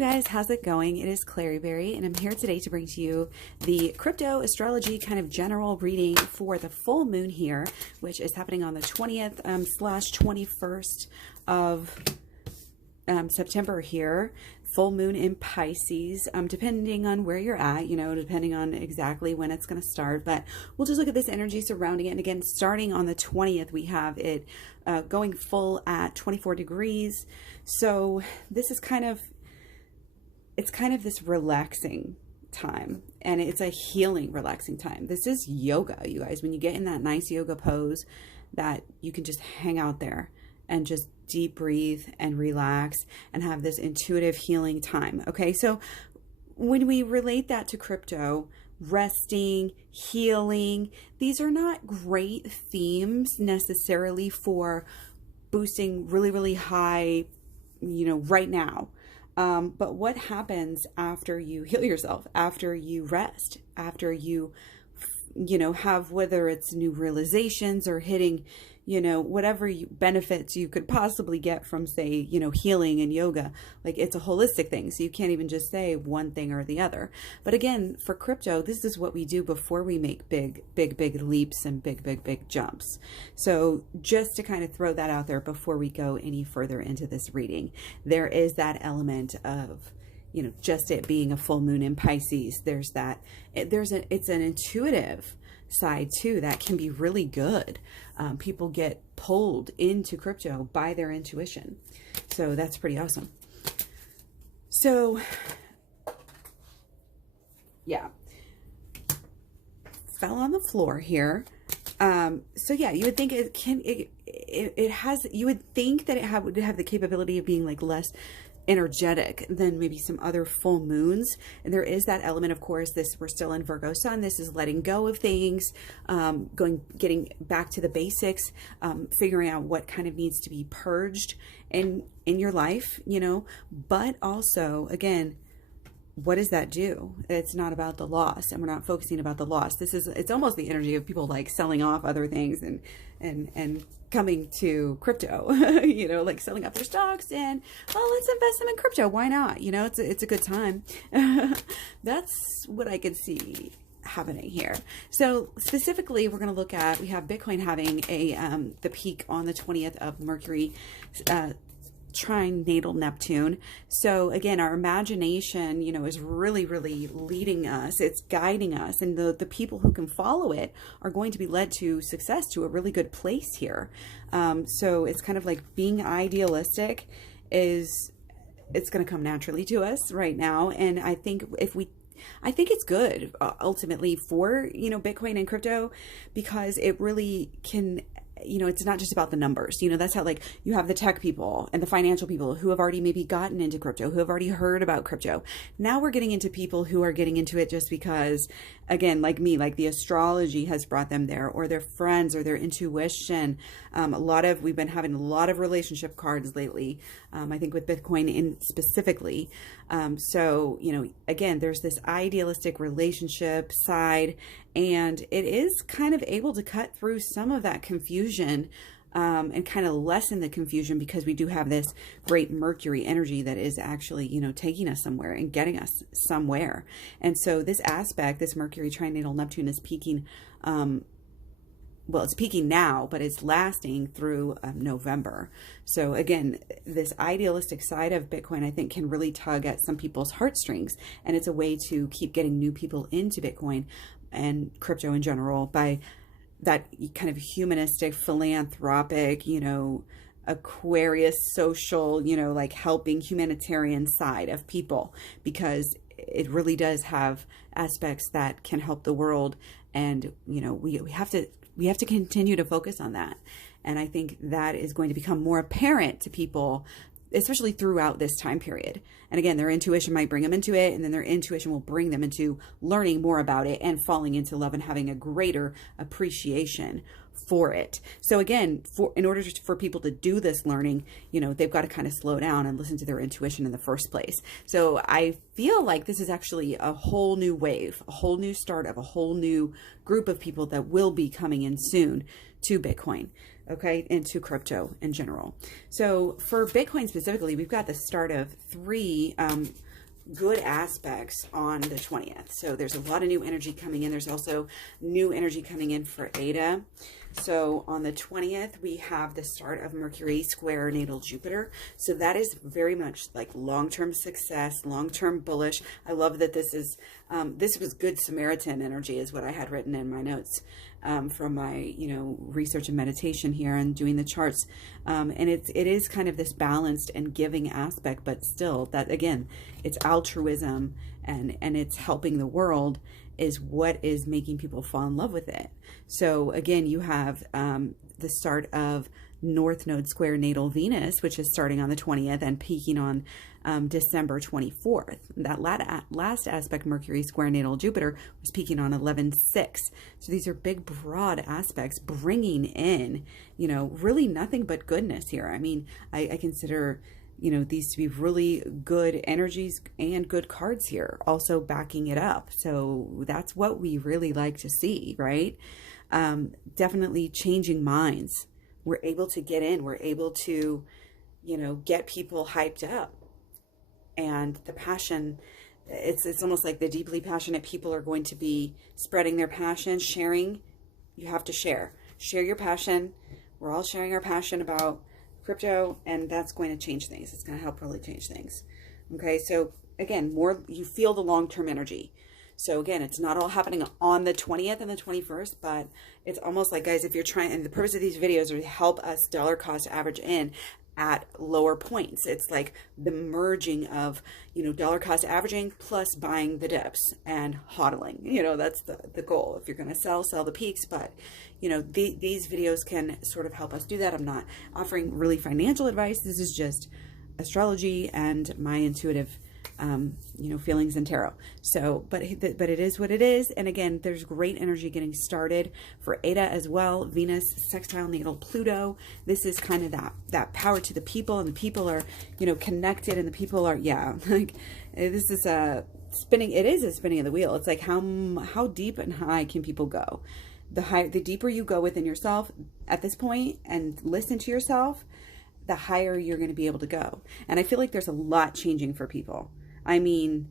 guys, how's it going? It is Claryberry, and I'm here today to bring to you the crypto astrology kind of general reading for the full moon here, which is happening on the 20th slash 21st of September here. Full moon in Pisces, depending on where you're at, depending on exactly when it's going to start. But we'll just look at this energy surrounding it. And again, starting on the 20th, we have it going full at 24 degrees. So this is it's kind of this relaxing time, and it's a healing, relaxing time. This is yoga, you guys. When you get in that nice yoga pose that you can just hang out there and just deep breathe and relax and have this intuitive healing time. Okay, so when we relate that to crypto, resting, healing, these are not great themes necessarily for boosting really, really high, right now. But what happens after you heal yourself, after you rest, after you, have, whether it's new realizations or hitting, whatever benefits you could possibly get from, say, healing and yoga. Like, it's a holistic thing. So you can't even just say one thing or the other. But again, for crypto, this is what we do before we make big leaps and big jumps. So just to kind of throw that out there before we go any further into this reading, there is that element of, just it being a full moon in Pisces. There's that, it's an intuitive side too that can be really good. People get pulled into crypto by their intuition. So that's pretty awesome. So yeah, fell on the floor here. So yeah, you would think you would think that it would have the capability of being like less energetic than maybe some other full moons. And there is that element, of course, we're still in Virgo sun. This is letting go of things, getting back to the basics, figuring out what kind of needs to be purged in your life, but also, again, what does that do? It's not about the loss, and we're not focusing about the loss. It's almost the energy of people like selling off other things and coming to crypto, like selling off their stocks and, well, let's invest them in crypto. Why not? It's a good time. That's what I could see happening here. So specifically, we're going to look at, we have Bitcoin having the peak on the 20th of Mercury, trine natal Neptune. So again, our imagination, is really, really leading us. It's guiding us, and the people who can follow it are going to be led to success, to a really good place here. So it's kind of like being idealistic it's going to come naturally to us right now. And I think it's good ultimately for, Bitcoin and crypto, because it really can, it's not just about the numbers. That's how, like, you have the tech people and the financial people who have already maybe gotten into crypto, who have already heard about crypto. Now we're getting into people who are getting into it just because, again, like me, like the astrology has brought them there, or their friends, or their intuition. We've been having a lot of relationship cards lately. I think with Bitcoin in specifically. So, again, there's this idealistic relationship side, and it is kind of able to cut through some of that confusion, and kind of lessen the confusion, because we do have this great Mercury energy that is actually, taking us somewhere and getting us somewhere. And so this aspect, this Mercury trinatal Neptune, is peaking, well, it's peaking now, but it's lasting through November. So again, this idealistic side of Bitcoin, I think, can really tug at some people's heartstrings. And it's a way to keep getting new people into Bitcoin and crypto in general by that kind of humanistic, philanthropic, Aquarius, social, like helping humanitarian side of people, because it really does have aspects that can help the world. And, we have to continue to focus on that. And I think that is going to become more apparent to people, especially throughout this time period. And again, their intuition might bring them into it, and then their intuition will bring them into learning more about it and falling into love and having a greater appreciation for it. So again, in order for people to do this learning, they've got to kind of slow down and listen to their intuition in the first place. So I feel like this is actually a whole new wave, a whole new start of a whole new group of people that will be coming in soon to Bitcoin. Okay, and to crypto in general. So for Bitcoin specifically, we've got the start of three good aspects on the 20th. So there's a lot of new energy coming in. There's also new energy coming in for Eta. So on the 20th, we have the start of Mercury square natal Jupiter. So that is very much like long-term success, long-term bullish. I love that this is, this was good Samaritan energy is what I had written in my notes from my, research and meditation here and doing the charts. And it is kind of this balanced and giving aspect, but still that, again, it's altruism and it's helping the world is what is making people fall in love with it. So again, you have the start of North Node square natal Venus, which is starting on the 20th and peaking on December 24th. That last aspect, Mercury square natal Jupiter, was peaking on 11/6. So these are big, broad aspects bringing in, really nothing but goodness here. I mean, I consider these to be really good energies and good cards here, also backing it up. So that's what we really like to see, right? Definitely changing minds. We're able to get in, we're able to, get people hyped up. And the passion, it's almost like the deeply passionate people are going to be spreading their passion, sharing. You have to share your passion. We're all sharing our passion about crypto, and that's going to change things. It's going to help really change things. Okay, so again, you feel the long-term energy. So again, it's not all happening on the 20th and the 21st, but it's almost like, guys, if you're trying, and the purpose of these videos are to help us dollar cost average in at lower points. It's like the merging of, dollar cost averaging plus buying the dips and hodling. That's the goal. If you're going to sell the peaks, but these videos can sort of help us do that. I'm not offering really financial advice. This is just astrology and my intuitive feelings and tarot. So, but it is what it is. And again, there's great energy getting started for Eta as well. Venus sextile natal Pluto. This is kind of that power to the people, and the people are, connected, and the people are, like this is spinning. It is a spinning of the wheel. It's like how deep and high can people go? The deeper you go within yourself at this point and listen to yourself, the higher you're going to be able to go. And I feel like there's a lot changing for people. I mean,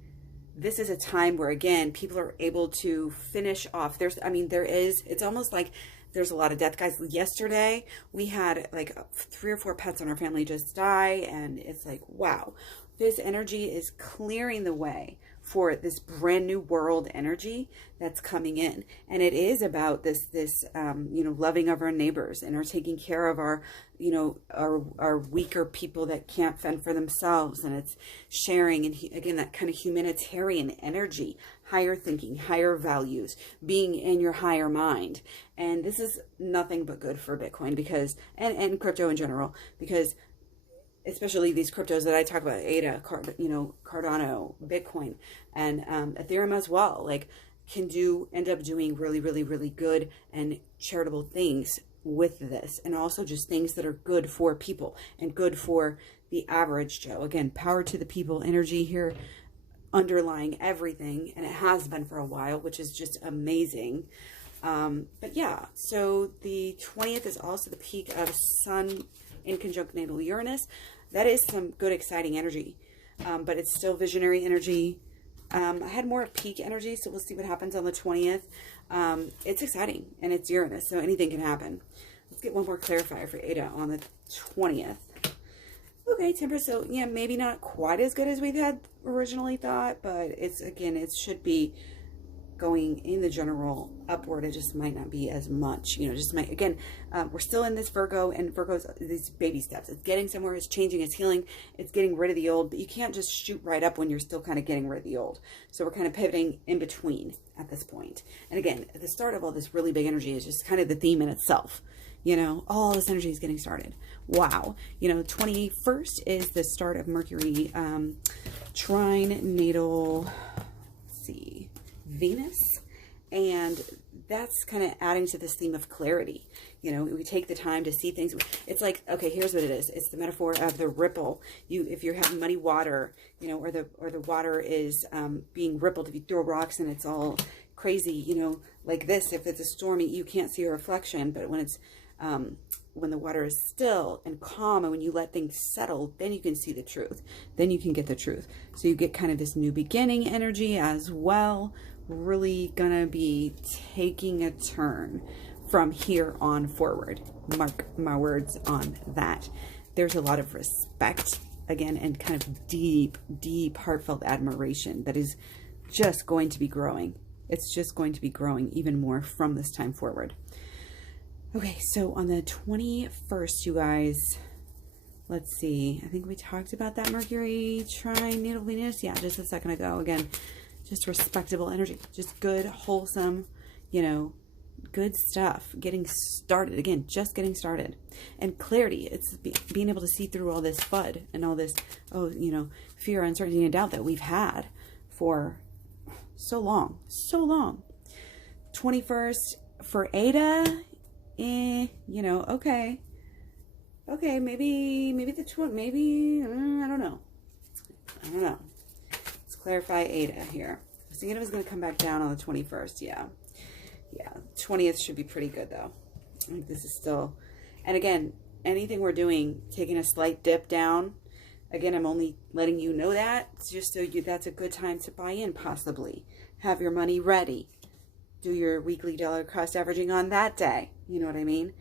this is a time where, again, people are able to finish off. It's almost like there's a lot of death. Guys, yesterday we had like 3 or 4 pets in our family just die. And it's like, wow, this energy is clearing the way for this brand new world energy that's coming in. And it is about this loving of our neighbors and our taking care of our, our weaker people that can't fend for themselves. And it's sharing, and again, that kind of humanitarian energy, higher thinking, higher values, being in your higher mind. And this is nothing but good for Bitcoin because, and crypto in general, because especially these cryptos that I talk about, Eta, Cardano, Bitcoin, and Ethereum as well, like can end up doing really, really, really good and charitable things with this. And also just things that are good for people and good for the average Joe. Again, power to the people energy here underlying everything. And it has been for a while, which is just amazing. But yeah, so the 20th is also the peak of Sun in conjunct natal Uranus. That is some good, exciting energy, but it's still visionary energy. I had more peak energy, so we'll see what happens on the 20th. It's exciting, and it's Uranus, so anything can happen. Let's get one more clarifier for Eta on the 20th. Okay, Temperance, so yeah, maybe not quite as good as we had originally thought, but it should be going in the general upward. It just might not be as much, we're still in this Virgo, and Virgo's these baby steps. It's getting somewhere, it's changing, it's healing, it's getting rid of the old, but you can't just shoot right up when you're still kind of getting rid of the old. So we're kind of pivoting in between at this point. And again, at the start of all this really big energy is just kind of the theme in itself. All this energy is getting started. Wow. 21st is the start of Mercury trine natal, let's see, Venus, and that's kind of adding to this theme of clarity. We take the time to see things. It's like, okay, here's what it is. It's the metaphor of the ripple. If you're having muddy water, or the water is being rippled. If you throw rocks and it's all crazy, like this, if it's a stormy, you can't see a reflection. But when when the water is still and calm, and when you let things settle, then you can see the truth. Then you can get the truth. So you get kind of this new beginning energy as well. Really gonna be taking a turn from here on forward. Mark my words on that. There's a lot of respect, again, and kind of deep, deep, heartfelt admiration that is just going to be growing. It's just going to be growing even more from this time forward. Okay, so on the 21st, you guys, let's see. I think we talked about that Mercury trine natal Venus. Yeah, just a second ago. Again, just respectable energy. Just good, wholesome, you know, good stuff. Getting started. Again, just getting started. And clarity. It's being able to see through all this FUD and all this, you know, fear, uncertainty, and doubt that we've had for so long. So long. 21st for Ada. You know, okay, maybe I don't know. Let's clarify Ada here. I was thinking it was going to come back down on the 21st. Yeah, 20th should be pretty good though. I think this is still, and again, anything we're doing, taking a slight dip down. Again, I'm only letting you know that just so that's a good time to buy in. Possibly have your money ready. Do your weekly dollar cost averaging on that day. You know what I mean?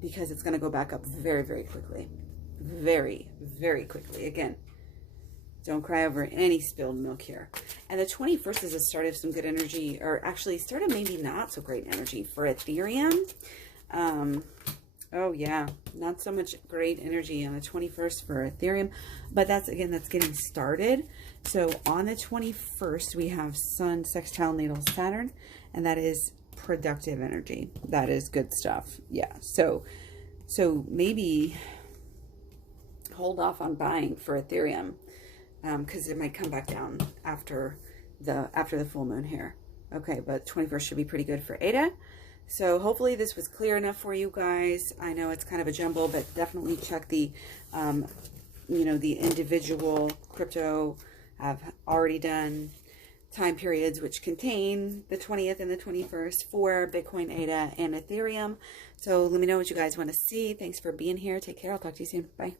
Because it's going to go back up very, very quickly. Very, very quickly. Again, don't cry over any spilled milk here. And the 21st is the start of some good energy, or actually start of maybe not so great energy for Ethereum. Oh yeah, not so much great energy on the 21st for Ethereum, but that's, again, that's getting started. So on the 21st, we have Sun sextile natal Saturn, and that is productive energy. That is good stuff. Yeah. So maybe hold off on buying for Ethereum, because it might come back down after the full moon here. Okay, but 21st should be pretty good for Ada. So hopefully this was clear enough for you guys. I know it's kind of a jumble, but definitely check the, you know, the individual crypto. I've already done time periods which contain the 20th and the 21st for Bitcoin, ADA, and Ethereum. So let me know what you guys want to see. Thanks for being here. Take care. I'll talk to you soon. Bye.